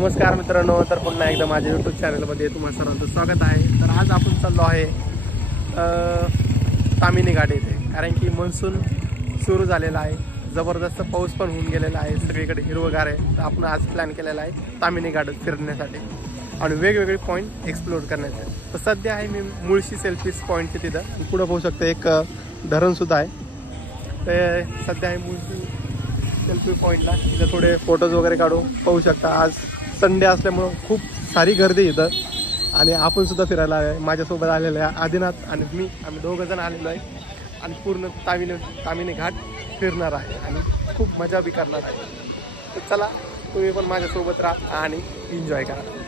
नमस्कार मित्रांनो, तर पुन्हा एकदा माझ्या यूट्यूब चॅनलमध्ये तुम्हा सर्वांचं स्वागत आहे। तर आज आपण चाललो आहे तामिनी घाट येथे, कारण की मान्सून सुरू झालेला आहे, जबरदस्त पाऊस पण होऊन गेलेला आहे, सगळीकडे हिरवगार आहे। तर आपण आज प्लॅन केलेला आहे तामिनी घाट फिरण्यासाठी आणि वेगवेगळे पॉईंट एक्सप्लोर करण्याचे। तर सध्या आहे मी मुळशी सेल्फी पॉईंटचे तिथं, पुढे पाहू शकता एक धरणसुद्धा आहे। तर सध्या आहे मुळशी सेल्फी पॉईंटला, तिथं थोडे फोटोज वगैरे काढू पाहू शकता। आज संडे असल्यामुळं खूप सारी गर्दी इथं आणि आपण सुद्धा फिरायला आहे। माझ्यासोबत आलेलं आहे आदिनाथ आणि मी, आम्ही दोघं जण आलेलो आहे आणि पूर्ण तामिनी घाट फिरणार आहे आणि खूप मजा बी करणार आहे। तर चला, तुम्ही पण माझ्यासोबत राहा आणि एन्जॉय करा।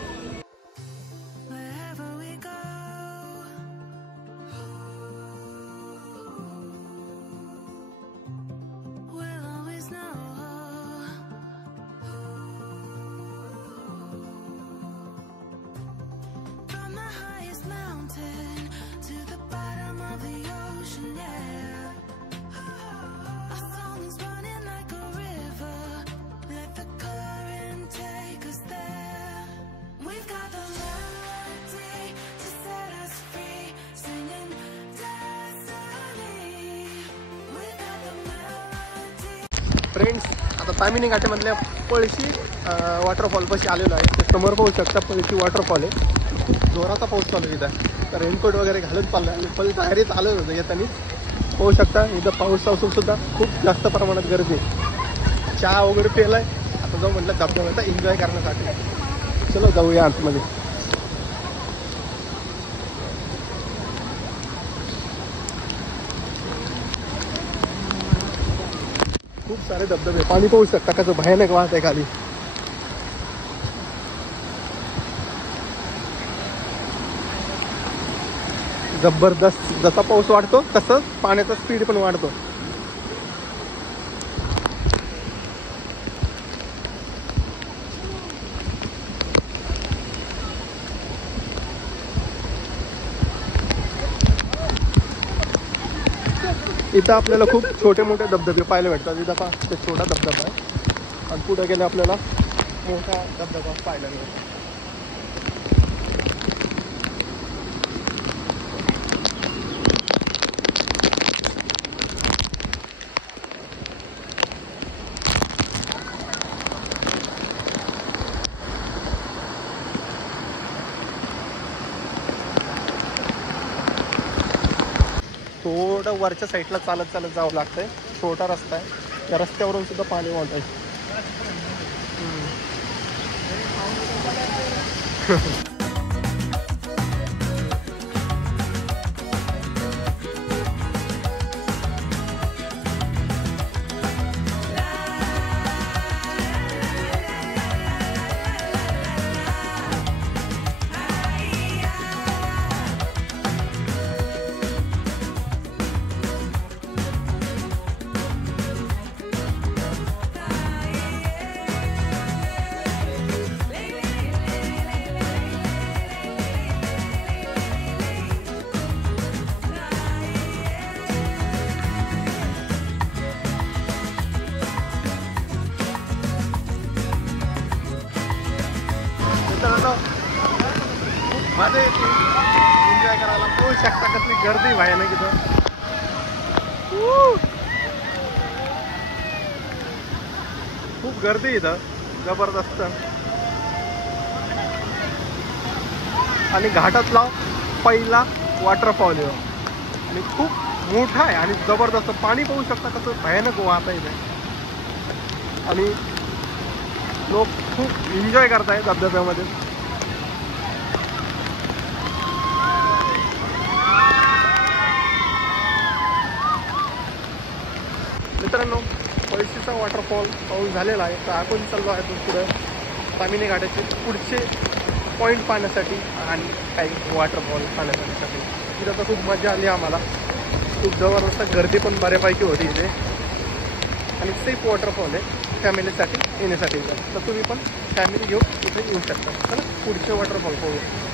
फ्रेंड्स, आता तामिनी घाटामधल्या पळशी वॉटरफॉलपाशी आलेलो आहे। ते समोर पाहू शकता, पळशी वॉटरफॉल आहे। खूप जोराचा पाऊस चालू आहे इथं, तर रेनकोट वगैरे घालून चाललं आणि फुल तयारी चालू होतं येताना। पाहू शकता इथं पाऊस असून सुद्धा खूप जास्त प्रमाणात गर्दी आहे। चहा वगैरे पेलाय, आता जाऊ म्हटलं धबधब्याचा एन्जॉय करण्यासाठी। चलो जाऊया आतमध्ये। खूप सारे धबधबे, पाणी पाहू शकता कसं भयानक वाहत आहे खाली। जबरदस्त, जसा पाऊस वाढतो तसंच पाण्याचा स्पीड पण वाढतो। इथं आपल्याला खूप छोटे मोठे धबधबे पाहायला भेटतात। इथं पहा, ते छोटा धबधबा आहे आणि पुढे गेले आपल्याला मोठा धबधबा पाहायला मिळतो। थोडं वरच्या साईडला चालत चालत जावं लागतंय, छोटा रस्ता आहे, त्या रस्त्यावरून सुद्धा पाणी वाहत आहे। मजा येते एन्जॉय करायला। पाहू शकता कसली गर्दी भयानक इथं। खूप गर्दी इथं, जबरदस्त। आणि घाटातला पहिला वॉटरफॉल आहे आणि खूप मोठा आहे आणि जबरदस्त। पाणी पाहू शकता कसं भयानक वाहत आहे इथे आणि लोक खूप एन्जॉय करताय धबधब्यामध्ये। मित्रांनो, पळशीचा वॉटरफॉल पाऊस झालेला आहे, तर आपण चाललो आहे तो पुढं तामिनी घाटाचे पुढचे पॉईंट पाहण्यासाठी आणि काही वॉटरफॉल पाहण्यासाठी। तिथं तर खूप मजा आली आम्हाला, खूप जबरदस्त गर्दी पण बऱ्यापैकी होती इथे आणि सेफ वॉटरफॉल आहे फॅमिलीसाठी येण्यासाठी। तर तुम्ही पण फॅमिली घेऊन इथे येऊ शकता। चला पुढचे वॉटरफॉल पाहूया।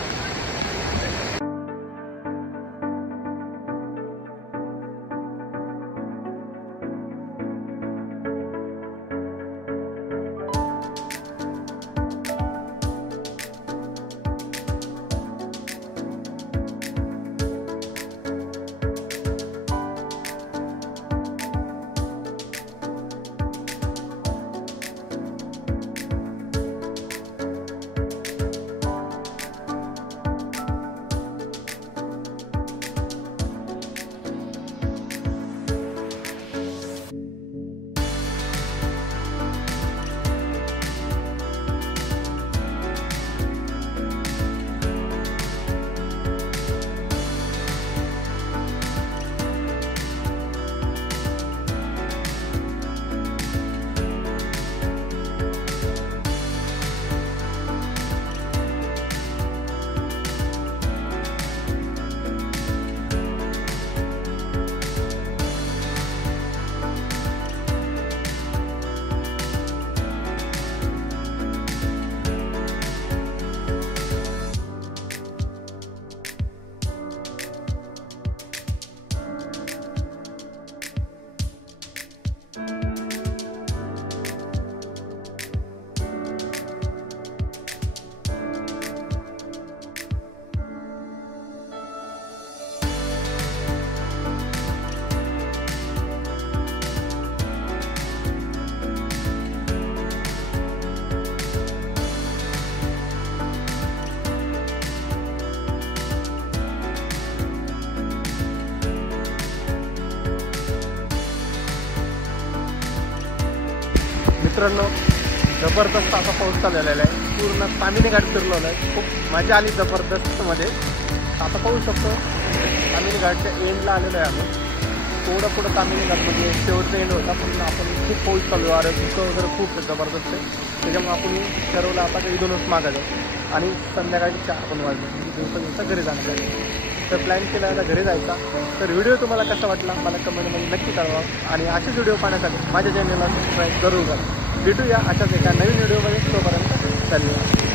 मित्रांनो जबरदस्त असा पाऊस चाललेला आहे. पूर्ण तामिनी घाट फिरलेला आहे. खूप मजा आली जबरदस्तमध्ये. आता पाहू शकतो तामिनी घाटच्या एंडला आलेलो आहे आम्ही. थोडं पुढं तामिनी घाट म्हणजे शेवटचा एंड होता, पण आपण खूप पाऊस चालू आहे. धुकं वगैरे खूप जबरदस्त आहे. त्याच्यामुळे आपण ठरवलं आता काही इथूनच मागायचं आणि संध्याकाळी 4 पण वाजले म्हणजे दिवसा घरी जाणार आहे. तर प्लॅन केला आता घरी जायचा. तर व्हिडिओ तुम्हाला कसा वाटला मला कमेंटमध्ये नक्की कळवा आणि असेच व्हिडिओ पाहण्यासाठी माझ्या चॅनलला सबस्क्राईब जरूर करा. भेटूया अशाच एका नवीन व्हिडिओमध्ये. तोपर्यंत धन्यवाद.